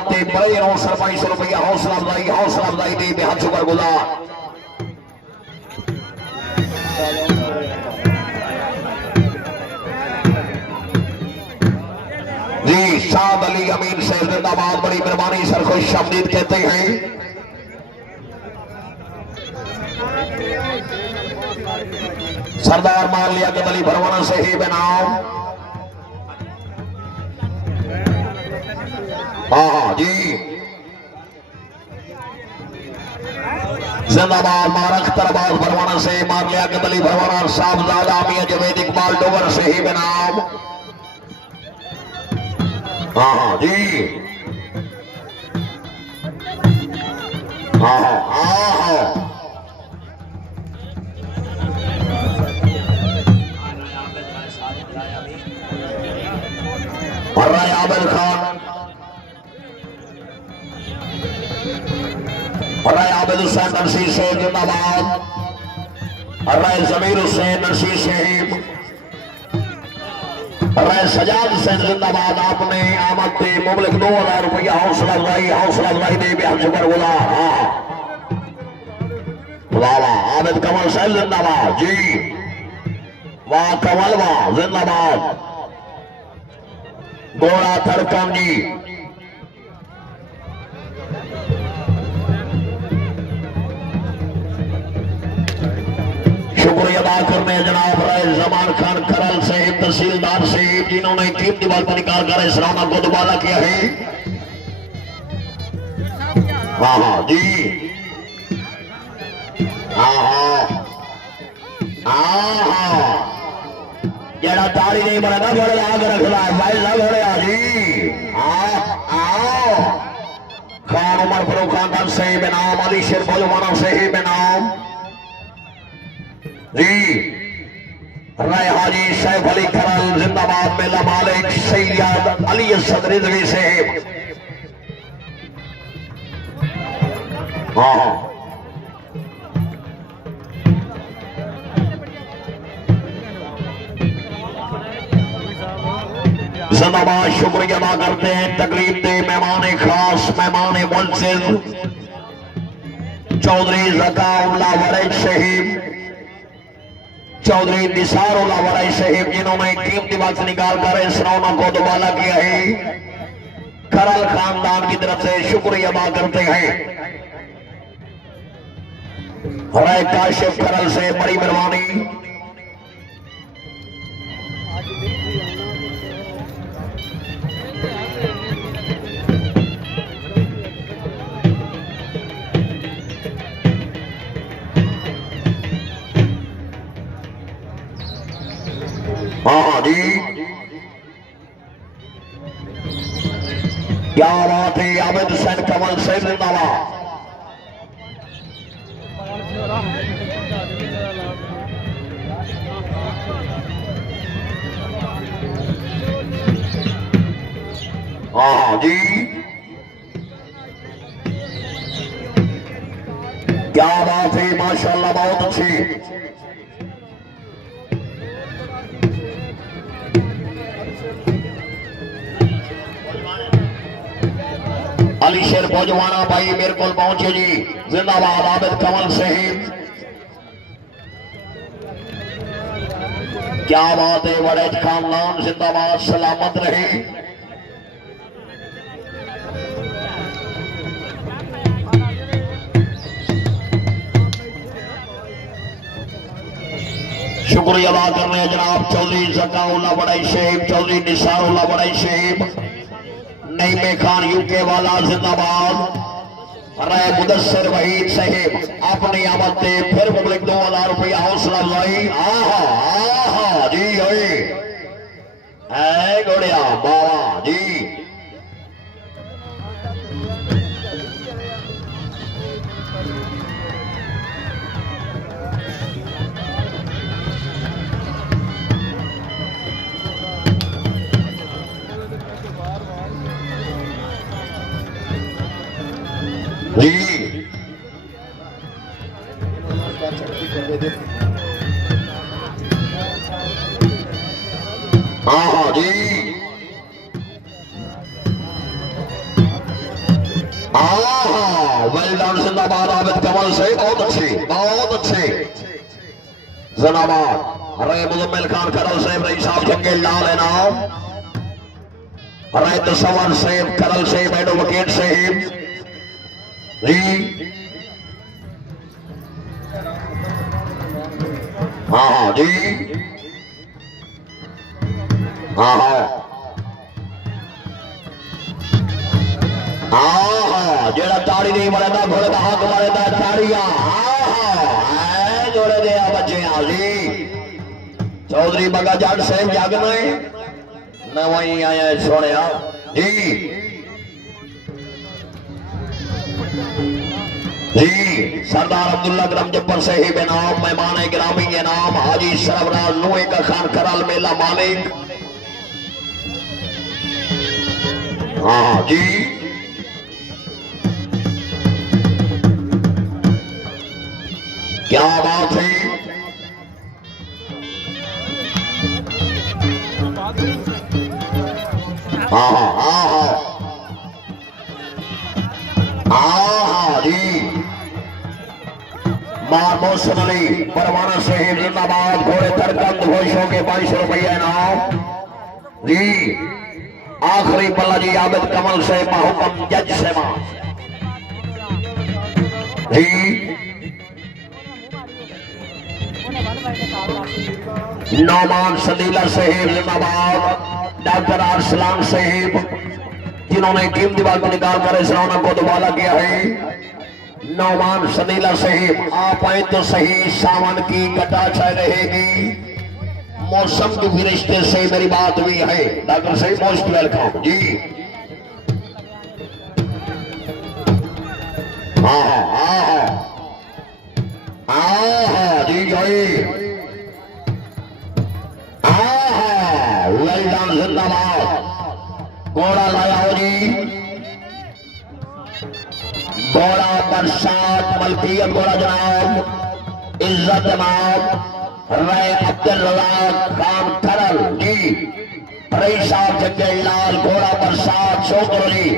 बड़े हौसला 2200 रुपया हौसला अफजाई दे बेहद शुक्रगुजार। जी साद अली अमीन से जिंदाबाद, बड़ी मेहरबानी सर खुश आमदीद कहते हैं। सरदार मान लिया कि बली भरवाना से ही बनाओ। हाँ जी जिंदाबाद मारख तरबाज भरवाना से मान लिया कि बली भरवाना साहबजादा मियां जवेद इकबाल डोगर से ही बनाम। हाँ जी हाँ राय आबिद खान राय आबिद हुसैन नरसी से जिंदाबाद, राय जमीर हुसैन नरसी से, राय सजाद हुसैन जिंदाबाद। आपने आमद पे मुबलिक 2000 रुपया हौसला अफजाई दे बेहद शुक्रगुजार। वाह वाह आबिद कमल सैन जिंदाबाद जी, वाह कमल वाह जिंदाबाद। गोड़ा थड़कम जी शुक्रिया अदा करने जनाब राय जमान खान खरल साहिब तहसीलदार साहिब जिन्होंने कीमती बाल पर निकाल कर इस्लामा को दुबारा किया है। हाँ हाँ जी हाँ जरा तारी नहीं बनेगा बड़े आग रख रहा है भाई साहब बड़े जी। आओ खान उमर फरूक खान सही बेनाम, अली शेर बोलवाना सही बेनाम जी, राय हाजी सैफ अली खरल जिंदाबाद। मेला मालिक सैयद अली असद रिजवी साहब। हाँ जिंदाबाद शुक्रिया अदा करते हैं। तकलीफ दे मेहमान खास मेहमान मुंसिल चौधरी जकाउल्ला वरई साहिब, चौधरी निसारुल्ला वरई साहिब जिन्होंने कीमती वक्त निकाल कर इस रौनक को दुबारा किया है। खरल खानदान की तरफ से शुक्रिया अदा करते हैं। राय काशिफ खरल से बड़ी मेहरबानी। हाँ जी क्या बात है। आबिद हुसैन कमल से जिंदाबाद। हाँ जी क्या बात है माशाल्लाह बहुत अच्छी। अली शेर भोजवाना भाई मेरे को पहुंचे जी जिंदाबाद। आबिद कमल साहिब क्या बात है। वड़ैच खानदान जिंदाबाद, सलामत रहे। शुक्रिया अदा कर रहे हैं जनाब चौधरी जकाउल्ला वड़ई साहिब, चौधरी निसारुल्ला वड़ई साहिब, नईमे खान यूके वाला जिंदाबाद। राय मुदस्सिर वहीद साहिब अपनी आमद से फिर मुबलिक 2000 रुपया हौसला अफजाई। आहा जी है गोड़िया बाबा जी। हाँ जी वेल डन जिंदाबाद आबिद कमल से बहुत अच्छे जिंदाबाद। अरे मुजम्मिल खान करल साहब रही साहब जंगे लाल है नाम। अरे दसवन साहब करल साहब एडवोकेट साहब जी। हाँ जी हाँ जेड़ा ताड़ी नहीं मरेगा घोड़े का हक मरेगा ताड़िया। जोड़े दे बच्चे जी चौधरी बगा जाट साहब जाग में मैं वहीं आया छोड़े जी सरदार अब्दुल्ला ग्राम जब्बर साहिब इनाम मेहमान गिरामी इनाम हाजी सरवराज नुए का खान कराल मेला मालिक। हाँ जी क्या बात है। जी मां मौसम अली परवाना साहिब जिंदाबाद घोड़े तरकंद घोषों के 22 रुपये इनाम जी। आखिरी पल्ला जी आबिद कमल से हुक्म जज से जी। नौमान सदीला साहिब जिंदाबाद। डॉक्टर अरसलान साहिब जिन्होंने कीमती बात को निकाल कर इस रौनक को दुबारा किया है। नौमान सदीला साहिब आप आए तो सही सावन की कटा छाई रहेगी। मौसम के रिश्ते से मेरी बात हुई है। डॉक्टर साहिब मोस्ट वेलकम जी। जी जी वेल डन जिंदाबाद। घोड़ा लाया हो जी घोड़ा बरसात मलकियत घोड़ा जनाब इज्जत जनाब रे अब्दुल रज़ाक खान करल जी। रई साहब जंगे लाल घोड़ा बरसात शोकरली